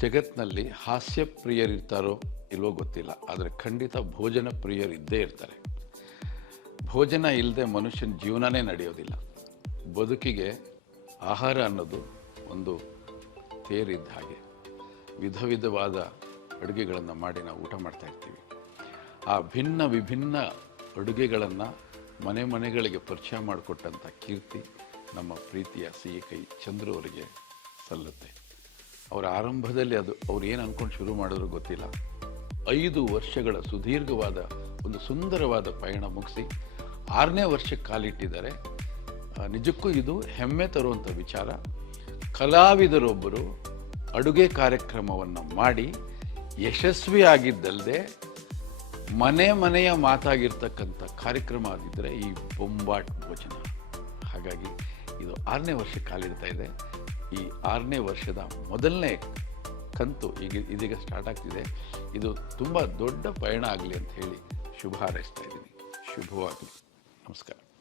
ಜಗತ್ತಿನಲ್ಲಿ ಹಾಸ್ಯ ಪ್ರಿಯರಿರ್ತಾರೋ ಇಲ್ವೋ ಗೊತ್ತಿಲ್ಲ, ಆದರೆ ಖಂಡಿತ ಭೋಜನ ಪ್ರಿಯರಿದ್ದೇ ಇರ್ತಾರೆ. ಭೋಜನ ಇಲ್ಲದೆ ಮನುಷ್ಯನ ಜೀವನನೇ ನಡೆಯೋದಿಲ್ಲ. ಬದುಕಿಗೆ ಆಹಾರ ಅನ್ನೋದು ಒಂದು ತೇರಿದ್ದ ಹಾಗೆ. ವಿಧ ವಿಧವಾದ ಅಡುಗೆಗಳನ್ನು ಮಾಡಿ ನಾವು ಊಟ ಮಾಡ್ತಾ ಇರ್ತೀವಿ. ಆ ಭಿನ್ನ ವಿಭಿನ್ನ ಅಡುಗೆಗಳನ್ನು ಮನೆ ಮನೆಗಳಿಗೆ ಪರಿಚಯ ಮಾಡಿಕೊಟ್ಟಂಥ ಕೀರ್ತಿ ನಮ್ಮ ಪ್ರೀತಿಯ ಸಿಹಿ ಕೈ ಚಂದ್ರು ಅವರಿಗೆ ಸಲ್ಲುತ್ತೆ. ಅವರ ಆರಂಭದಲ್ಲಿ ಅದು ಅವ್ರು ಏನು ಅಂದ್ಕೊಂಡು ಶುರು ಮಾಡಿದ್ರು ಗೊತ್ತಿಲ್ಲ. ಐದು ವರ್ಷಗಳ ಸುದೀರ್ಘವಾದ ಒಂದು ಸುಂದರವಾದ ಪಯಣ ಮುಗಿಸಿ ಆರನೇ ವರ್ಷಕ್ಕೆ ಕಾಲಿಟ್ಟಿದ್ದಾರೆ. ನಿಜಕ್ಕೂ ಇದು ಹೆಮ್ಮೆ ತರುವಂಥ ವಿಚಾರ. ಕಲಾವಿದರೊಬ್ಬರು ಅಡುಗೆ ಕಾರ್ಯಕ್ರಮವನ್ನು ಮಾಡಿ ಯಶಸ್ವಿಯಾಗಿದ್ದಲ್ಲದೆ ಮನೆ ಮನೆಯ ಮಾತಾಗಿರ್ತಕ್ಕಂಥ ಕಾರ್ಯಕ್ರಮ ಆಗಿದ್ದರೆ ಈ ಬೊಂಬಾಟ್ ಭೋಜನ. ಹಾಗಾಗಿ ಇದು ಆರನೇ ವರ್ಷಕ್ಕೆ ಕಾಲಿಡ್ತಾ ಇದೆ. ಈ ಆರನೇ ವರ್ಷದ ಮೊದಲನೇ ಕಂತು ಈಗ ಇದೀಗ ಸ್ಟಾರ್ಟ್ ಆಗ್ತಿದೆ. ಇದು ತುಂಬ ದೊಡ್ಡ ಪಯಣ ಆಗಲಿ ಅಂತ ಹೇಳಿ ಶುಭ ಹಾರೈಸ್ತಾ ಇದ್ದೀನಿ. ಶುಭವಾಗಲಿ. ನಮಸ್ಕಾರ.